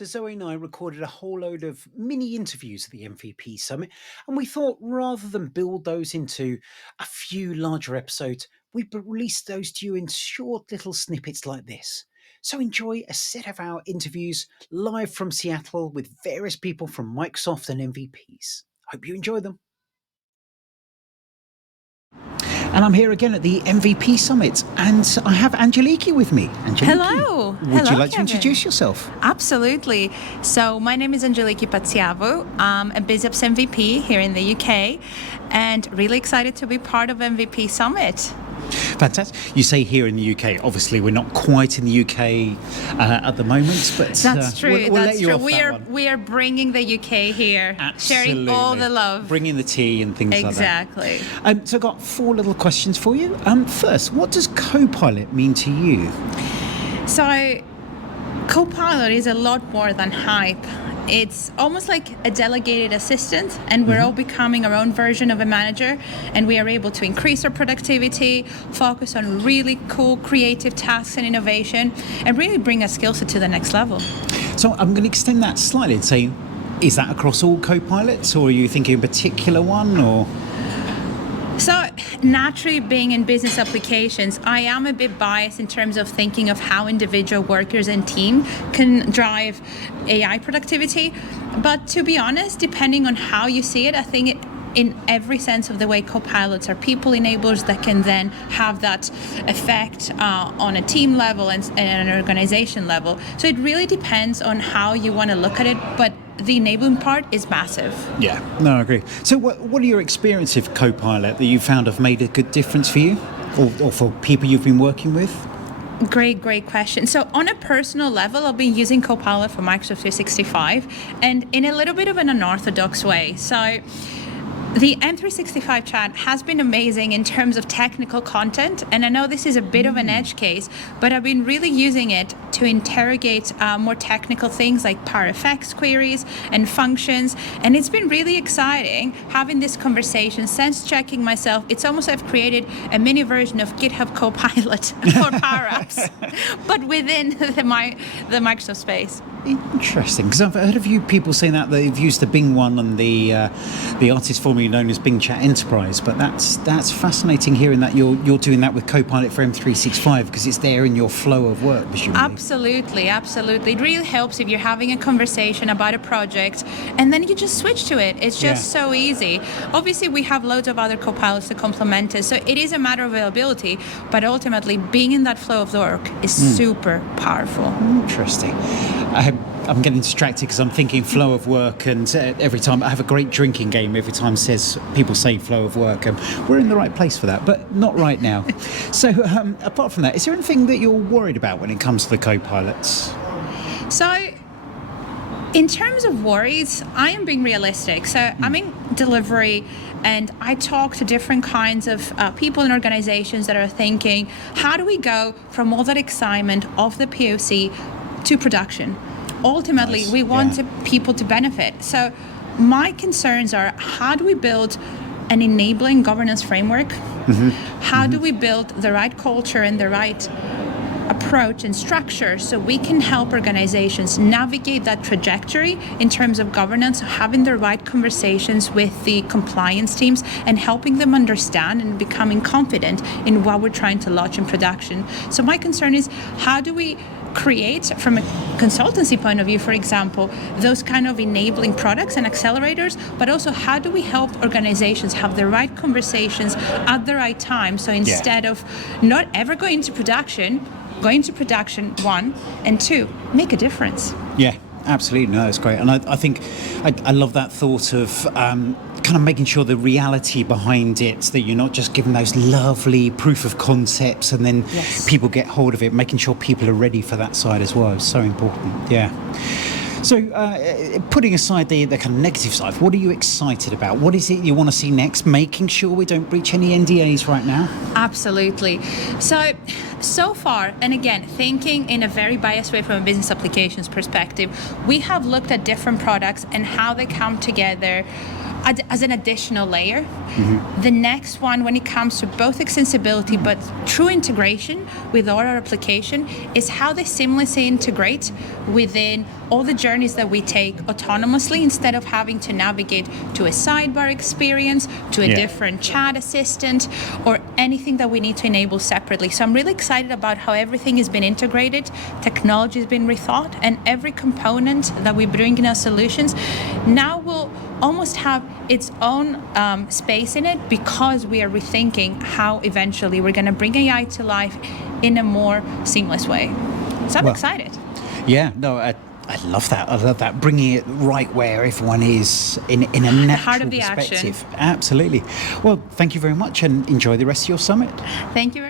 So Zoe and I recorded a whole load of mini interviews at the MVP Summit, and we thought rather than build those into a few larger episodes, we'd release those to you in short little snippets like this. So enjoy a set of our interviews live from Seattle with various people from Microsoft and MVPs. Hope you enjoy them. And I'm here again at the MVP Summit, and I have Angeliki with me. Angeliki, Hello. Would you like to Kevin. introduce yourself? Absolutely. So my name is Angeliki Patsiavou. I'm a BizOps MVP here in the UK, and really excited to be part of MVP Summit. Fantastic. You say here in the UK. Obviously, we're not quite in the UK at the moment, but That's true. We'll That's let you true. off that one. We are bringing the UK here, sharing all the love. Bringing the tea and things Exactly. like that. So I've got 4 little questions for you. First, what does Copilot mean to you? So Copilot is a lot more than hype. It's almost like a delegated assistant, and we're all becoming our own version of a manager, and we are able to increase our productivity, focus on really cool creative tasks and innovation, and really bring our skill set to the next level. So I'm going to extend that slightly and say, is that across all Copilots, or are you thinking a particular one, or...? So naturally, being in business applications, I am a bit biased in terms of thinking of how individual workers and team can drive AI productivity. But to be honest, depending on how you see it, I think in every sense of the way, Copilots are people enablers that can then have that effect on a team level and an organization level. So it really depends on how you want to look at it, but the enabling part is massive. Yeah, no, I agree. So what are your experiences of Copilot that you found have made a good difference for you or for people you've been working with? Great question. So on a personal level, I've been using Copilot for Microsoft 365 and in a little bit of an unorthodox way. So the M365 chat has been amazing in terms of technical content, and I know this is a bit of an edge case, but I've been really using it to interrogate more technical things like Power Effects queries and functions, and it's been really exciting having this conversation, sense checking myself. It's almost like I've created a mini version of GitHub Copilot for Power Apps, but within the Microsoft space. Interesting, because I've heard of you people saying that they've used the Bing one and the artist formerly known as Bing Chat Enterprise, but that's fascinating hearing that you're doing that with Copilot for M365 because it's there in your flow of work, presumably. Absolutely. It really helps if you're having a conversation about a project and then you just switch to it. It's just so easy. Obviously, we have loads of other Copilots to complement it, so it is a matter of availability, but ultimately being in that flow of work is super powerful. Interesting. I'm getting distracted because I'm thinking flow of work, and every time I have a great drinking game, every time people say flow of work, and we're in the right place for that, but not right now. So apart from that, is there anything that you're worried about when it comes to the Copilots? So in terms of worries, I am being realistic. So I'm in delivery, and I talk to different kinds of people and organizations that are thinking, how do we go from all that excitement of the POC to production? Ultimately, we want people to benefit. So my concerns are, how do we build an enabling governance framework? How do we build the right culture and the right approach and structure so we can help organizations navigate that trajectory in terms of governance, having the right conversations with the compliance teams and helping them understand and becoming confident in what we're trying to launch in production. So my concern is, how do we create, from a consultancy point of view, for example, those kind of enabling products and accelerators, but also how do we help organizations have the right conversations at the right time, so instead of not ever going to production, 1, and 2, make a difference. Yeah, absolutely. No, it's great. And I think I love that thought of kind of making sure the reality behind it, that you're not just giving those lovely proof of concepts and then people get hold of it, making sure people are ready for that side as well is so important. Yeah. So putting aside the kind of negative side, what are you excited about? What is it you want to see next? Making sure we don't breach any NDAs right now? Absolutely. So far, and again, thinking in a very biased way from a business applications perspective, we have looked at different products and how they come together as an additional layer. The next one, when it comes to both extensibility but true integration with our application, is how they seamlessly integrate within all the journeys that we take autonomously, instead of having to navigate to a sidebar experience, to a different chat assistant, or anything that we need to enable separately. So I'm really excited about how everything has been integrated, technology has been rethought, and every component that we bring in our solutions now will almost have its own space in it, because we are rethinking how eventually we're going to bring AI to life in a more seamless way. So I'm excited. Yeah, no, I love that. I love that. Bringing it right where everyone is in a natural heart of the perspective. action. Absolutely. Well, thank you very much, and enjoy the rest of your summit. Thank you very much.